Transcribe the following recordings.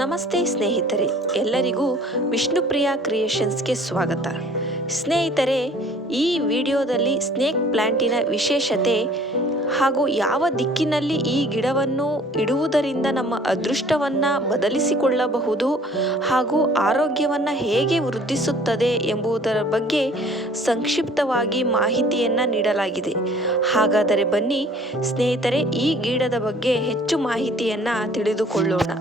ನಮಸ್ತೆ ಸ್ನೇಹಿತರೆ, ಎಲ್ಲರಿಗೂ ವಿಷ್ಣುಪ್ರಿಯಾ ಕ್ರಿಯೇಷನ್ಸ್ಗೆ ಸ್ವಾಗತ. ಸ್ನೇಹಿತರೆ, ಈ ವಿಡಿಯೋದಲ್ಲಿ ಸ್ನೇಕ್ ಪ್ಲಾಂಟಿನ ವಿಶೇಷತೆ ಹಾಗೂ ಯಾವ ದಿಕ್ಕಿನಲ್ಲಿ ಈ ಗಿಡವನ್ನು ಇಡುವುದರಿಂದ ನಮ್ಮ ಅದೃಷ್ಟವನ್ನು ಬದಲಿಸಿಕೊಳ್ಳಬಹುದು ಹಾಗೂ ಆರೋಗ್ಯವನ್ನು ಹೇಗೆ ವೃದ್ಧಿಸುತ್ತದೆ ಎಂಬುದರ ಬಗ್ಗೆ ಸಂಕ್ಷಿಪ್ತವಾಗಿ ಮಾಹಿತಿಯನ್ನು ನೀಡಲಾಗಿದೆ. ಹಾಗಾದರೆ ಬನ್ನಿ ಸ್ನೇಹಿತರೆ, ಈ ಗಿಡದ ಬಗ್ಗೆ ಹೆಚ್ಚು ಮಾಹಿತಿಯನ್ನು ತಿಳಿದುಕೊಳ್ಳೋಣ.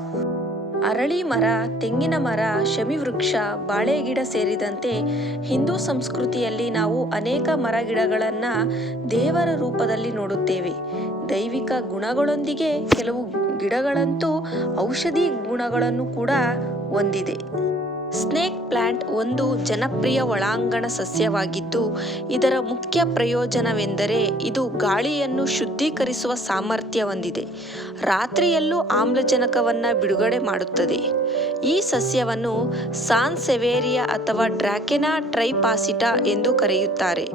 ಅರಳಿ ಮರ, ತೆಂಗಿನ ಮರ, ಶಮಿ ವೃಕ್ಷ, ಬಾಳೆ ಗಿಡ ಸೇರಿದಂತೆ ಹಿಂದೂ ಸಂಸ್ಕೃತಿಯಲ್ಲಿ ನಾವು ಅನೇಕ ಮರಗಿಡಗಳನ್ನು ದೇವರ ರೂಪದಲ್ಲಿ ನೋಡುತ್ತೇವೆ. ದೈವಿಕ ಗುಣಗಳೊಂದಿಗೆ ಕೆಲವು ಗಿಡಗಳಂತೂ ಔಷಧಿ ಗುಣಗಳನ್ನು ಕೂಡ ಹೊಂದಿದೆ. ಸ್ನೇಕ್ ಪ್ಲಾಂಟ್ ಒಂದು ಜನಪ್ರಿಯ ಒಳಾಂಗಣ ಸಸ್ಯವಾಗಿದ್ದು, ಇದರ ಮುಖ್ಯ ಪ್ರಯೋಜನವೆಂದರೆ ಇದು ಗಾಳಿಯನ್ನು ಶುದ್ಧೀಕರಿಸುವ ಸಾಮರ್ಥ್ಯ ಹೊಂದಿದೆ. ರಾತ್ರಿಯಲ್ಲೂ ಆಮ್ಲಜನಕವನ್ನು ಬಿಡುಗಡೆ ಮಾಡುತ್ತದೆ. ಈ ಸಸ್ಯವನ್ನು ಸಾನ್ಸೆವೇರಿಯಾ ಅಥವಾ ಡ್ರಾಕೆನಾ ಟ್ರೈಪಾಸಿಟಾ ಎಂದು ಕರೆಯುತ್ತಾರೆ.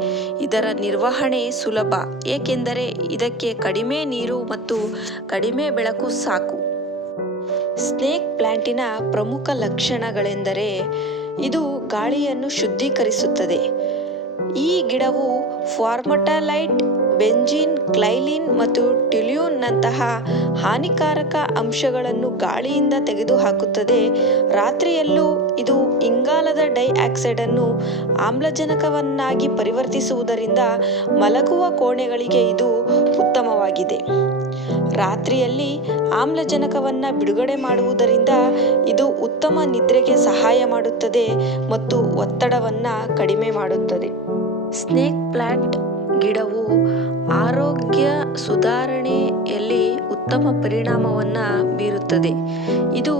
ಇದರ ನಿರ್ವಹಣೆ ಸುಲಭ, ಏಕೆಂದರೆ ಇದಕ್ಕೆ ಕಡಿಮೆ ನೀರು ಮತ್ತು ಕಡಿಮೆ ಬೆಳಕು ಸಾಕು. ಸ್ನೇಕ್ ಪ್ಲಾಂಟಿನ ಪ್ರಮುಖ ಲಕ್ಷಣಗಳೆಂದರೆ ಇದು ಗಾಳಿಯನ್ನು ಶುದ್ಧೀಕರಿಸುತ್ತದೆ. ಈ ಗಿಡವು ಫಾರ್ಮಟಲೈಟ್, ಬೆಂಜಿನ್, ಕ್ಲೈಲಿನ್ ಮತ್ತು ಟ್ಯುಲ್ಯೂನ್ನಂತಹ ಹಾನಿಕಾರಕ ಅಂಶಗಳನ್ನು ಗಾಳಿಯಿಂದ ತೆಗೆದುಹಾಕುತ್ತದೆ. ರಾತ್ರಿಯಲ್ಲೂ ಇದು ಇಂಗಾಲದ ಡೈಆಕ್ಸೈಡ್ ಅನ್ನು ಆಮ್ಲಜನಕವನ್ನಾಗಿ ಪರಿವರ್ತಿಸುವುದರಿಂದ ಮಲಗುವ ಕೋಣೆಗಳಿಗೆ ಇದು ಉತ್ತಮವಾಗಿದೆ. ರಾತ್ರಿಯಲ್ಲಿ ಆಮ್ಲಜನಕವನ್ನು ಬಿಡುಗಡೆ ಮಾಡುವುದರಿಂದ ಇದು ಉತ್ತಮ ನಿದ್ರೆಗೆ ಸಹಾಯ ಮಾಡುತ್ತದೆ ಮತ್ತು ಒತ್ತಡವನ್ನು ಕಡಿಮೆ ಮಾಡುತ್ತದೆ. ಸ್ನೇಕ್ ಪ್ಲಾಂಟ್ ಗಿಡವು ಆರೋಗ್ಯ ಸುಧಾರಣೆಯಲ್ಲಿ ಉತ್ತಮ ಪರಿಣಾಮವನ್ನು ಬೀರುತ್ತದೆ. ಇದು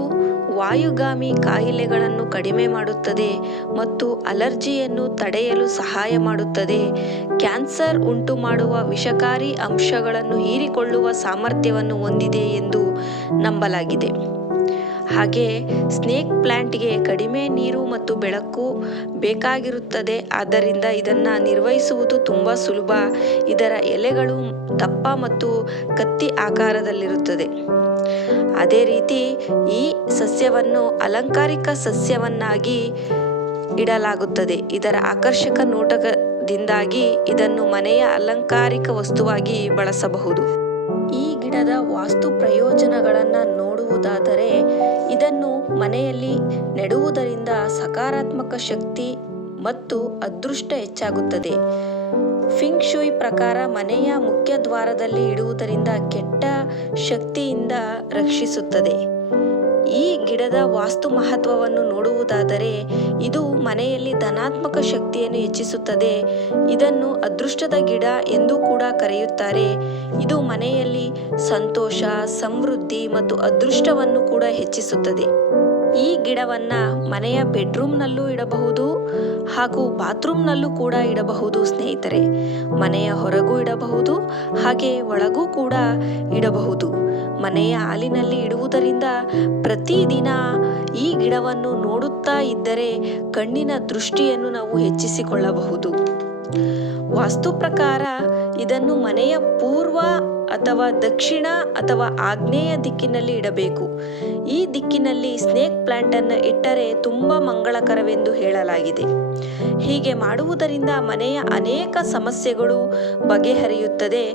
ವಾಯುಗಾಮಿ ಕಾಯಿಲೆಗಳನ್ನು ಕಡಿಮೆ ಮಾಡುತ್ತದೆ ಮತ್ತು ಅಲರ್ಜಿಯನ್ನು ತಡೆಯಲು ಸಹಾಯ ಮಾಡುತ್ತದೆ. ಕ್ಯಾನ್ಸರ್ ಉಂಟುಮಾಡುವ ವಿಷಕಾರಿ ಅಂಶಗಳನ್ನು ಹೀರಿಕೊಳ್ಳುವ ಸಾಮರ್ಥ್ಯವನ್ನು ಹೊಂದಿದೆ ಎಂದು ನಂಬಲಾಗಿದೆ. ಹಾಗೆ ಸ್ನೇಕ್ ಪ್ಲಾಂಟ್ಗೆ ಕಡಿಮೆ ನೀರು ಮತ್ತು ಬೆಳಕು ಬೇಕಾಗಿರುತ್ತದೆ. ಆದ್ದರಿಂದ ಇದನ್ನು ನಿರ್ವಹಿಸುವುದು ತುಂಬ ಸುಲಭ. ಇದರ ಎಲೆಗಳು ದಪ್ಪ ಮತ್ತು ಕತ್ತಿ ಆಕಾರದಲ್ಲಿರುತ್ತದೆ. ಅದೇ ರೀತಿ ಈ ಸಸ್ಯವನ್ನು ಅಲಂಕಾರಿಕ ಸಸ್ಯವನ್ನಾಗಿ ಇಡಲಾಗುತ್ತದೆ. ಇದರ ಆಕರ್ಷಕ ನೋಟದಿಂದಾಗಿ ಇದನ್ನು ಮನೆಯ ಅಲಂಕಾರಿಕ ವಸ್ತುವಾಗಿ ಬಳಸಬಹುದು. ಈ ಗಿಡದ ವಾಸ್ತು ಪ್ರಯೋಜನಗಳನ್ನು ನೋಡುವುದಾದರೆ, ಇದನ್ನು ಮನೆಯಲ್ಲಿ ನೆಡುವುದರಿಂದ ಸಕಾರಾತ್ಮಕ ಶಕ್ತಿ ಮತ್ತು ಅದೃಷ್ಟ ಹೆಚ್ಚಾಗುತ್ತದೆ. ಫಿಂಗ್ ಶೂಯ್ ಪ್ರಕಾರ ಮನೆಯ ಮುಖ್ಯ ದ್ವಾರದಲ್ಲಿ ಇಡುವುದರಿಂದ ಕೆಟ್ಟ ಶಕ್ತಿಯಿಂದ ರಕ್ಷಿಸುತ್ತದೆ. ಈ ಗಿಡದ ವಾಸ್ತು ಮಹತ್ವವನ್ನು ನೋಡುವುದಾದರೆ, ಇದು ಮನೆಯಲ್ಲಿ ಧನಾತ್ಮಕ ಶಕ್ತಿಯನ್ನು ಹೆಚ್ಚಿಸುತ್ತದೆ. ಇದನ್ನು ಅದೃಷ್ಟದ ಗಿಡ ಎಂದು ಕೂಡ ಕರೆಯುತ್ತಾರೆ. ಇದು ಮನೆಯಲ್ಲಿ ಸಂತೋಷ, ಸಮೃದ್ಧಿ ಮತ್ತು ಅದೃಷ್ಟವನ್ನು ಕೂಡ ಹೆಚ್ಚಿಸುತ್ತದೆ. ಈ ಗಿಡವನ್ನು ಮನೆಯ ಬೆಡ್ರೂಮ್ನಲ್ಲೂ ಇಡಬಹುದು ಹಾಗೂ ಬಾತ್ರೂಮ್ನಲ್ಲೂ ಕೂಡ ಇಡಬಹುದು ಸ್ನೇಹಿತರೆ. ಮನೆಯ ಹೊರಗೂ ಇಡಬಹುದು, ಹಾಗೆ ಒಳಗೂ ಕೂಡ ಇಡಬಹುದು. ಮನೆಯ ಹಾಲಿನಲ್ಲಿ ಇಡುವುದರಿಂದ ಪ್ರತಿದಿನ ಈ ಗಿಡವನ್ನು ನೋಡುತ್ತಾ ಇದ್ದರೆ ಕಣ್ಣಿನ ದೃಷ್ಟಿಯನ್ನು ನಾವು ಹೆಚ್ಚಿಸಿಕೊಳ್ಳಬಹುದು. ವಾಸ್ತು ಪ್ರಕಾರ ಇದನ್ನು ಮನೆಯ ಪೂರ್ವ ಅಥವಾ ದಕ್ಷಿಣ ಅಥವಾ ಆಗ್ನೇಯ ದಿಕ್ಕಿನಲ್ಲಿ ಇಡಬೇಕು. ಈ ದಿಕ್ಕಿನಲ್ಲಿ ಸ್ನೇಕ್ ಪ್ಲಾಂಟನ್ನು ಇಟ್ಟರೆ ತುಂಬ ಮಂಗಳಕರವೆಂದು ಹೇಳಲಾಗಿದೆ. ಹೀಗೆ ಮಾಡುವುದರಿಂದ ಮನೆಯ ಅನೇಕ ಸಮಸ್ಯೆಗಳು ಬಗೆಹರಿಯುತ್ತದೆ.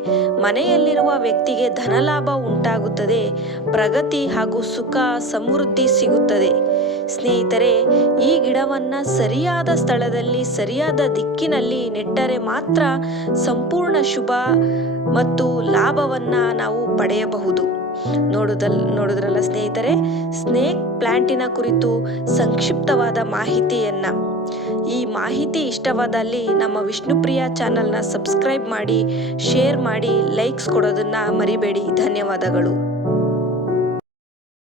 ಮನೆಯಲ್ಲಿರುವ ವ್ಯಕ್ತಿಗೆ ಧನಲಾಭ ಉಂಟಾಗುತ್ತದೆ. ಪ್ರಗತಿ ಹಾಗೂ ಸುಖ ಸಮೃದ್ಧಿ ಸಿಗುತ್ತದೆ. ಸ್ನೇಹಿತರೆ, ಈ ಗಿಡವನ್ನು ಸರಿಯಾದ ಸ್ಥಳದಲ್ಲಿ ಸರಿಯಾದ ದಿಕ್ಕಿನಲ್ಲಿ ನೆಟ್ಟರೆ ಮಾತ್ರ ಸಂಪೂರ್ಣ ಶುಭ ಮತ್ತು ಲಾಭವನ್ನು ನಾವು ಪಡೆಯಬಹುದು. ನೋಡುದ್ರಲ್ಲ ಸ್ನೇಹಿತರೆ, ಸ್ನೇಕ್ ಪ್ಲಾಂಟಿನ ಕುರಿತು ಸಂಕ್ಷಿಪ್ತವಾದ ಮಾಹಿತಿಯನ್ನು. ಈ ಮಾಹಿತಿ ಇಷ್ಟವಾದಲ್ಲಿ ನಮ್ಮ ವಿಷ್ಣುಪ್ರಿಯಾ ಚಾನಲ್ನ ಸಬ್ಸ್ಕ್ರೈಬ್ ಮಾಡಿ, ಶೇರ್ ಮಾಡಿ, ಲೈಕ್ಸ್ ಕೊಡೋದನ್ನು ಮರಿಬೇಡಿ. ಧನ್ಯವಾದಗಳು.